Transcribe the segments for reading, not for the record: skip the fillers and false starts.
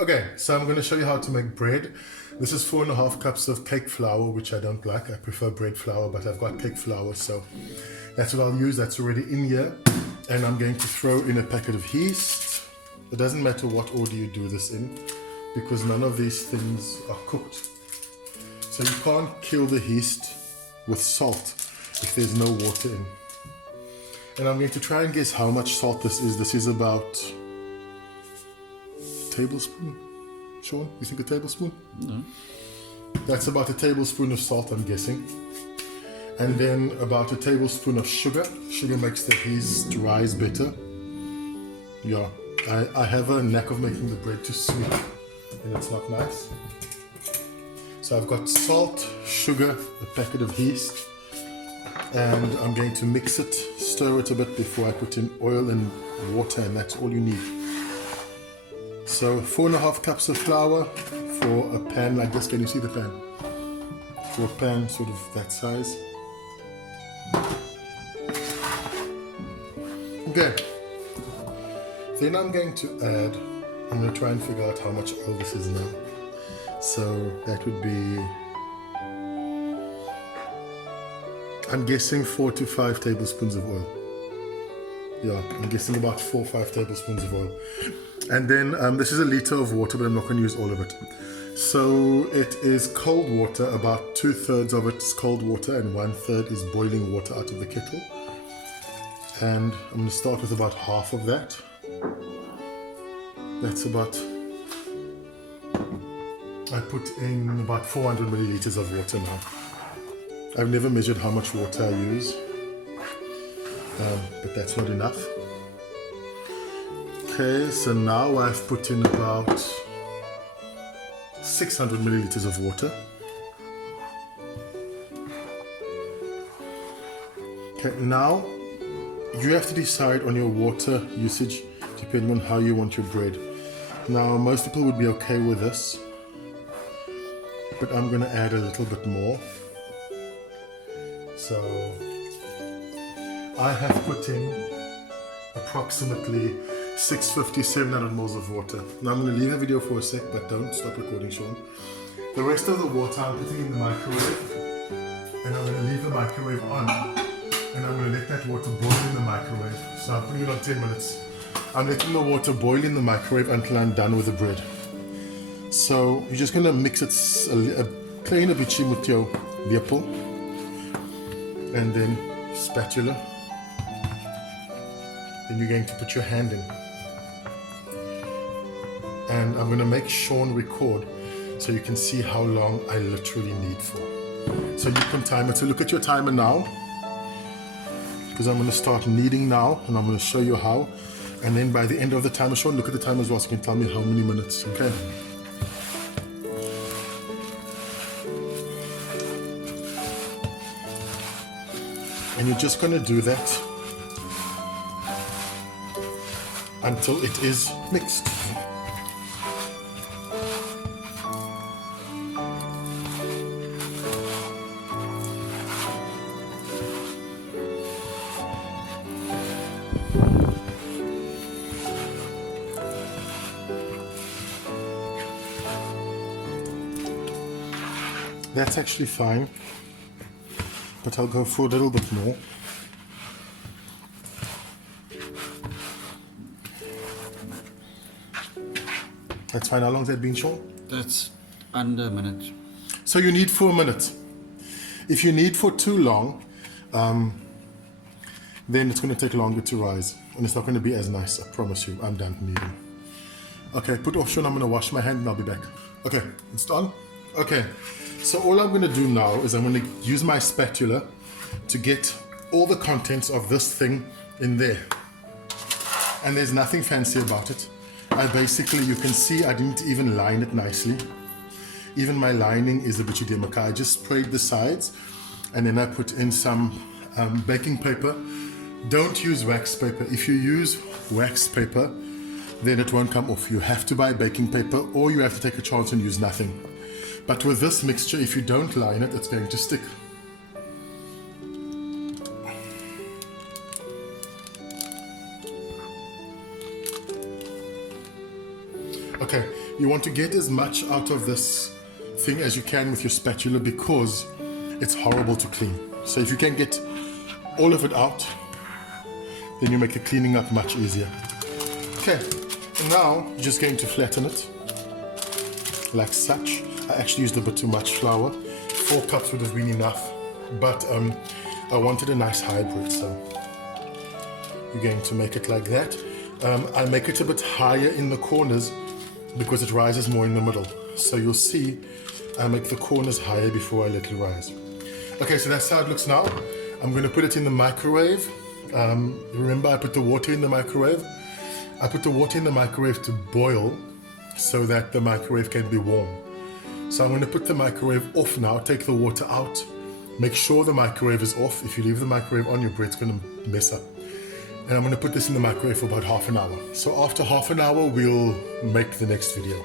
Okay, so I'm going to show you how to make bread. This is 4.5 cups of cake flour, which I don't like. I prefer bread flour, but I've got cake flour, so that's what I'll use. That's already in here. And I'm going to throw in a packet of yeast. It doesn't matter what order you do this in, because none of these things are cooked. So you can't kill the yeast with salt if there's no water in. And I'm going to try and guess how much salt this is. This is about a tablespoon. Sean, you think a tablespoon? No. That's about a tablespoon of salt, I'm guessing. And then about a tablespoon of sugar. Sugar makes the yeast rise better. Yeah, I have a knack of making the bread too sweet, and it's not nice. So I've got salt, sugar, a packet of yeast, and I'm going to mix it, stir it a bit before I put in oil and water, and that's all you need. So 4.5 cups of flour for a pan like this. Can you see the pan? For a pan sort of that size. Okay. Then I'm going to try and figure out how much oil this is now. So that would be, I'm guessing 4 to 5 tablespoons of oil. Yeah, I'm guessing about 4 or 5 tablespoons of oil. And then this is a liter of water, but I'm not going to use all of it. So it is cold water, about 2/3 of it is cold water and 1/3 is boiling water out of the kettle. And I'm going to start with about half of that. That's about, I put in about 400 milliliters of water now. I've never measured how much water I use, but that's not enough. Okay, so now I've put in about 600 milliliters of water. Okay, now you have to decide on your water usage depending on how you want your bread. Now, most people would be okay with this, but I'm going to add a little bit more. So I have put in approximately 650-700 ml of water. Now I'm going to leave the video for a sec, but don't stop recording, Sean. The rest of the water I'm putting in the microwave, and I'm going to leave the microwave on, and I'm going to let that water boil in the microwave. So I'm putting it on 10 minutes. I'm letting the water boil in the microwave until I'm done with the bread. So you're just going to mix it a kleine bietjie met jou lepel, and then spatula. Then you're going to put your hand in. And I'm going to make Sean record so you can see how long I literally need for. So you can time it. So look at your timer now, because I'm going to start kneading now, and I'm going to show you how. And then by the end of the timer, Sean, look at the timer as well, so you can tell me how many minutes. Okay. And you're just going to do that until it is mixed. That's actually fine, but I'll go for a little bit more. That's fine. How long has that been, Sean? That's under a minute. So you need 4 minutes. If you need for too long, then it's going to take longer to rise, and it's not going to be as nice. I promise you. I'm done kneading. Okay, put off, Sean. I'm going to wash my hand and I'll be back. Okay, it's done. Okay, so all I'm going to do now is I'm going to use my spatula to get all the contents of this thing in there. And there's nothing fancy about it. You can see I didn't even line it nicely. Even my lining is a bit demaka. I just sprayed the sides, and then I put in some baking paper. Don't use wax paper. If you use wax paper, then it won't come off. You have to buy baking paper, or you have to take a chance and use nothing. But with this mixture, if you don't line it, it's going to stick. Okay, you want to get as much out of this thing as you can with your spatula because it's horrible to clean. So if you can get all of it out, then you make the cleaning up much easier. Okay, now you're just going to flatten it like such. I actually used a bit too much flour. 4 cups would have been enough, but I wanted a nice hybrid, so you're going to make it like that. I make it a bit higher in the corners because it rises more in the middle. So you'll see I make the corners higher before I let it rise. Okay, so that's how it looks now. I'm going to put it in the microwave. Remember, I put the water in the microwave. I put the water in the microwave to boil so that the microwave can be warm. So I'm going to put the microwave off now, take the water out. Make sure the microwave is off. If you leave the microwave on, your bread's going to mess up. And I'm going to put this in the microwave for about half an hour. So after half an hour, we'll make the next video.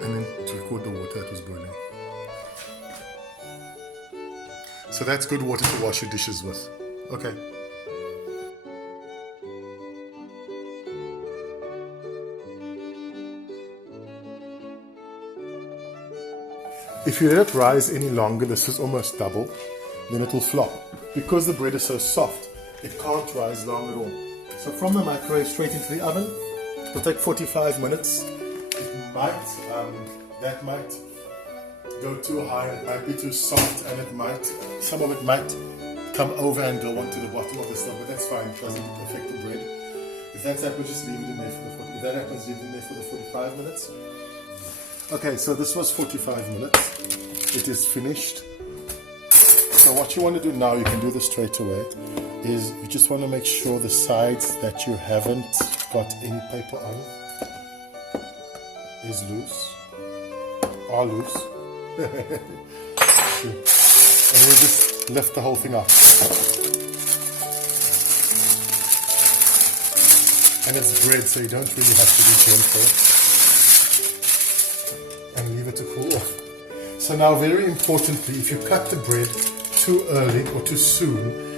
And then to record the water that was boiling. So that's good water to wash your dishes with. Okay. If you let it rise any longer, this is almost double, then it will flop. Because the bread is so soft, it can't rise long at all. So from the microwave straight into the oven, it'll take 45 minutes. It might, that might go too high, it might be too soft, and it might, some of it might come over and go onto the bottom of the stove, but that's fine, it doesn't affect the bread. If that happens, just leave it in there for the 40, if that happens, leave it in there for the 45 minutes. Okay, so this was 45 minutes. It is finished. So what you want to do now, you can do this straight away, is you just want to make sure the sides that you haven't got any paper on is loose, are loose. And we just lift the whole thing up. And it's bread, so you don't really have to be gentle. And leave it to cool off. So now, very importantly, if you cut the bread too early or too soon,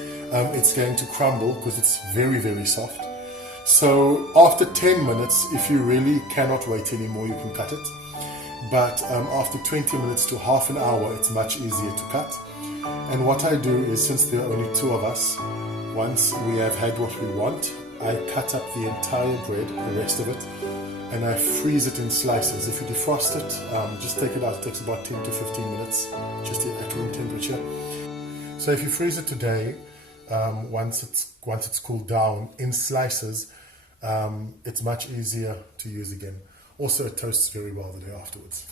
it's going to crumble because it's very, very soft. So after 10 minutes, if you really cannot wait anymore, you can cut it. But after 20 minutes to half an hour, it's much easier to cut. And what I do is, since there are only 2 of us, once we have had what we want, I cut up the entire bread, the rest of it, and I freeze it in slices. If you defrost it, just take it out. It takes about 10 to 15 minutes, just at room temperature. So if you freeze it today, once it's cooled down in slices, it's much easier to use again. Also, it toasts very well the day afterwards.